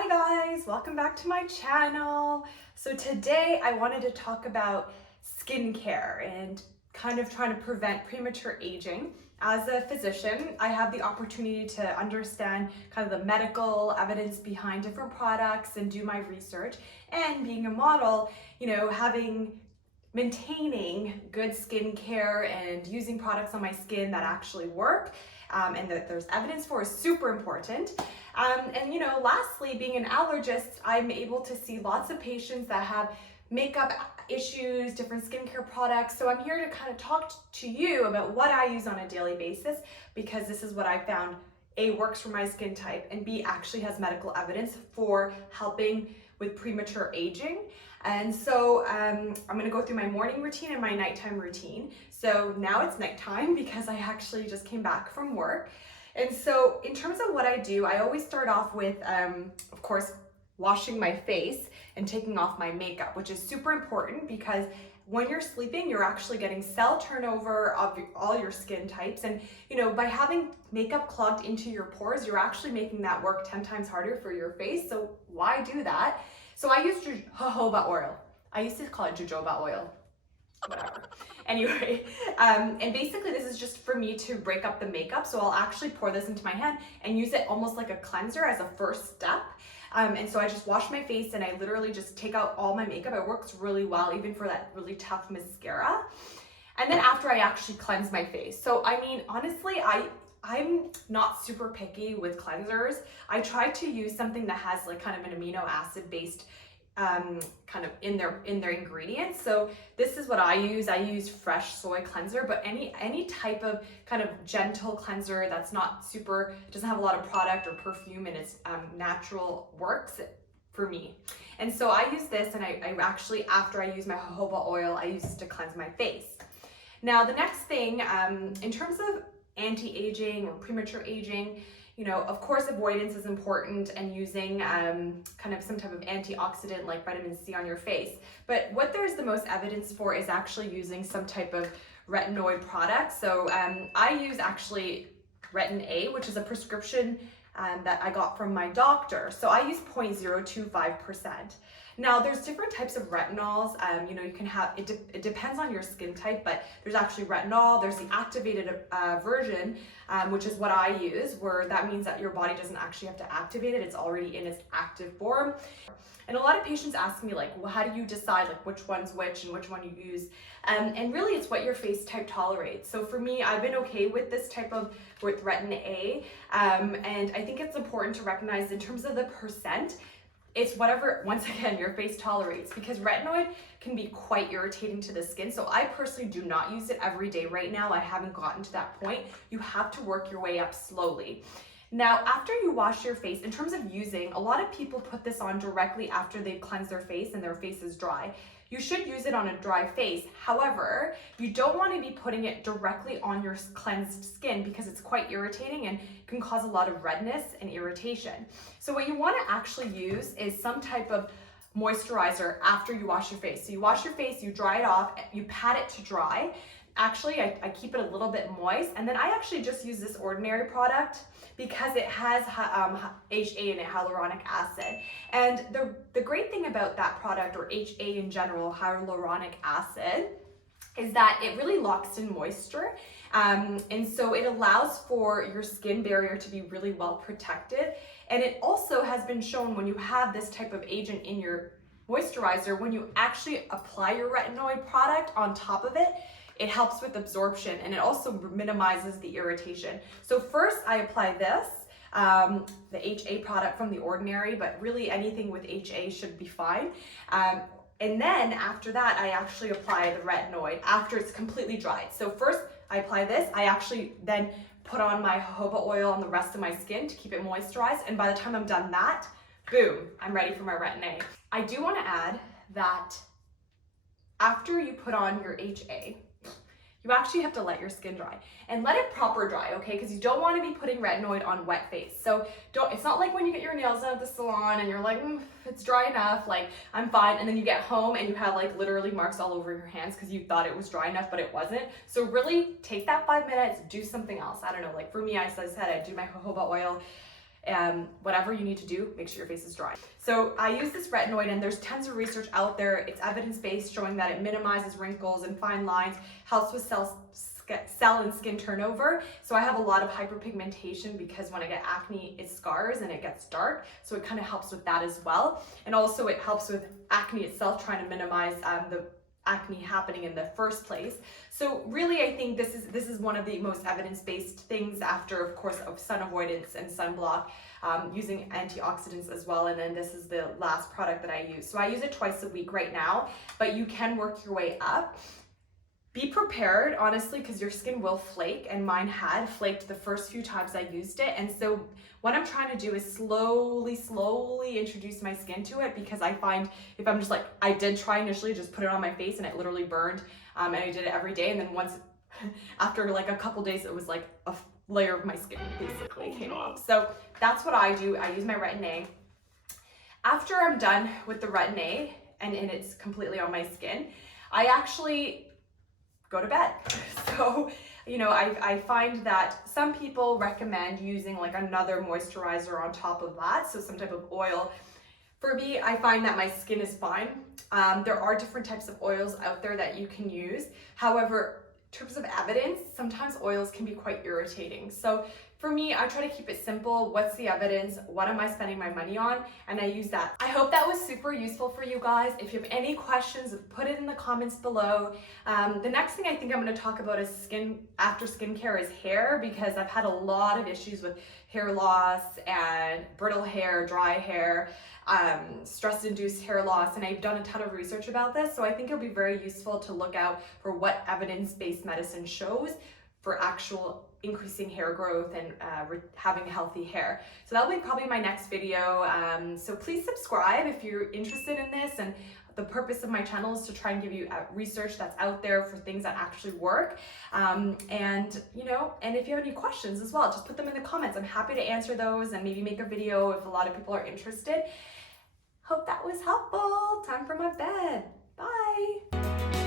Hi guys, welcome back to my channel. So today I wanted to talk about skincare and kind of trying to prevent premature aging. As a physician, I have the opportunity to understand kind of the medical evidence behind different products and do my research. And being a model, maintaining good skincare and using products on my skin that actually work and that there's evidence for is super important. Lastly, being an allergist, I'm able to see lots of patients that have makeup issues, different skincare products. So I'm here to kind of talk to you about what I use on a daily basis, because this is what I found A, works for my skin type, and B, actually has medical evidence for helping with premature aging. And so I'm gonna go through my morning routine and my nighttime routine. So now it's nighttime because I actually just came back from work. And so in terms of what I do, I always start off with, of course, washing my face and taking off my makeup, which is super important because when you're sleeping, you're actually getting cell turnover of all your skin types. And by having makeup clogged into your pores, you're actually making that work 10 times harder for your face. So why do that? So I use jojoba oil. I used to call it jojoba oil. Whatever. Anyway, and basically this is just for me to break up the makeup. So I'll actually pour this into my hand and use it almost like a cleanser as a first step. And so I just wash my face and I literally just take out all my makeup. It works really well, even for that really tough mascara. And then after I actually cleanse my face. So I mean, honestly, I'm not super picky with cleansers. I try to use something that has like kind of an amino acid based kind of in their ingredients. So this is what I use. I use fresh soy cleanser, but any type of kind of gentle cleanser that's not super, doesn't have a lot of product or perfume and it's natural works for me. And so I use this, and I actually, after I use my jojoba oil, I use this to cleanse my face. Now the next thing, in terms of anti-aging or premature aging, of course, avoidance is important, and using kind of some type of antioxidant like vitamin C on your face. But what there's the most evidence for is actually using some type of retinoid product. So I use actually Retin A, which is a prescription that I got from my doctor. So I use 0.025%. Now there's different types of retinols. You can have, it depends on your skin type, but there's actually retinol, there's the activated version, which is what I use, where that means that your body doesn't actually have to activate it, it's already in its active form. And a lot of patients ask me like, well, how do you decide like which one's which and which one you use? And really it's what your face type tolerates. So for me, I've been okay with this type of, with Retin A. And I think it's important to recognize in terms of the percent, it's whatever, once again, your face tolerates, because retinoid can be quite irritating to the skin. So I personally do not use it every day right now. I haven't gotten to that point. You have to work your way up slowly. Now, after you wash your face, in terms of using, a lot of people put this on directly after they've cleansed their face and their face is dry. You should use it on a dry face. However, you don't want to be putting it directly on your cleansed skin because it's quite irritating and can cause a lot of redness and irritation. So what you want to actually use is some type of moisturizer after you wash your face. So you wash your face, you dry it off, you pat it to dry. Actually, I keep it a little bit moist, and then I actually just use this ordinary product because it has HA in it, hyaluronic acid. And the great thing about that product, or HA in general, hyaluronic acid, is that it really locks in moisture. And so it allows for your skin barrier to be really well protected. And it also has been shown when you have this type of agent in your moisturizer, when you actually apply your retinoid product on top of it, it helps with absorption, and it also minimizes the irritation. So first I apply this, the HA product from The Ordinary, but really anything with HA should be fine. And then after that, I actually apply the retinoid after it's completely dried. So first I apply this, I actually then put on my jojoba oil on the rest of my skin to keep it moisturized. And by the time I'm done that, boom, I'm ready for my Retin A. I do want to add that after you put on your HA, you actually have to let your skin dry and let it proper dry, okay? Because you don't want to be putting retinoid on wet face. So it's not like when you get your nails done at the salon and you're like, it's dry enough, like I'm fine. And then you get home and you have like literally marks all over your hands because you thought it was dry enough, but it wasn't. So really take that 5 minutes, do something else. I don't know, like for me, as I said, I do my jojoba oil. whatever you need to do, make sure your face is dry. So I use this retinoid, and there's tons of research out there. It's evidence-based, showing that it minimizes wrinkles and fine lines, helps with cell and skin turnover. So I have a lot of hyperpigmentation because when I get acne, it scars and it gets dark. So it kind of helps with that as well. And also it helps with acne itself, trying to minimize the acne happening in the first place. So really, I think this is one of the most evidence-based things, after, of course, of sun avoidance and sunblock, using antioxidants as well. And then this is the last product that I use. So I use it twice a week right now, but you can work your way up. Be prepared, honestly, because your skin will flake, and mine had flaked the first few times I used it. And so what I'm trying to do is slowly introduce my skin to it, because I find if I'm just like, I did try initially just put it on my face and it literally burned, and I did it every day, and then once after like a couple days, it was like a layer of my skin basically came off. So that's what I do. I use my Retin-A. After I'm done with the Retin-A and it's completely on my skin, I actually go to bed. So, you know, I find that some people recommend using like another moisturizer on top of that, so some type of oil. For me, I find that my skin is fine. There are different types of oils out there that you can use. However, in terms of evidence, sometimes oils can be quite irritating. So for me, I try to keep it simple. What's the evidence? What am I spending my money on? And I use that. I hope that was super useful for you guys. If you have any questions, put it in the comments below. The next thing I think I'm going to talk about is after skincare is hair, because I've had a lot of issues with hair loss and brittle hair, dry hair, stress-induced hair loss, and I've done a ton of research about this. So I think it'll be very useful to look out for what evidence-based medicine shows for actual increasing hair growth and having healthy hair. So that'll be probably my next video. So please subscribe if you're interested in this. And the purpose of my channel is to try and give you research that's out there for things that actually work. And you know, and if you have any questions as well, just put them in the comments. I'm happy to answer those and maybe make a video if a lot of people are interested. Hope that was helpful. Time for my bed. Bye.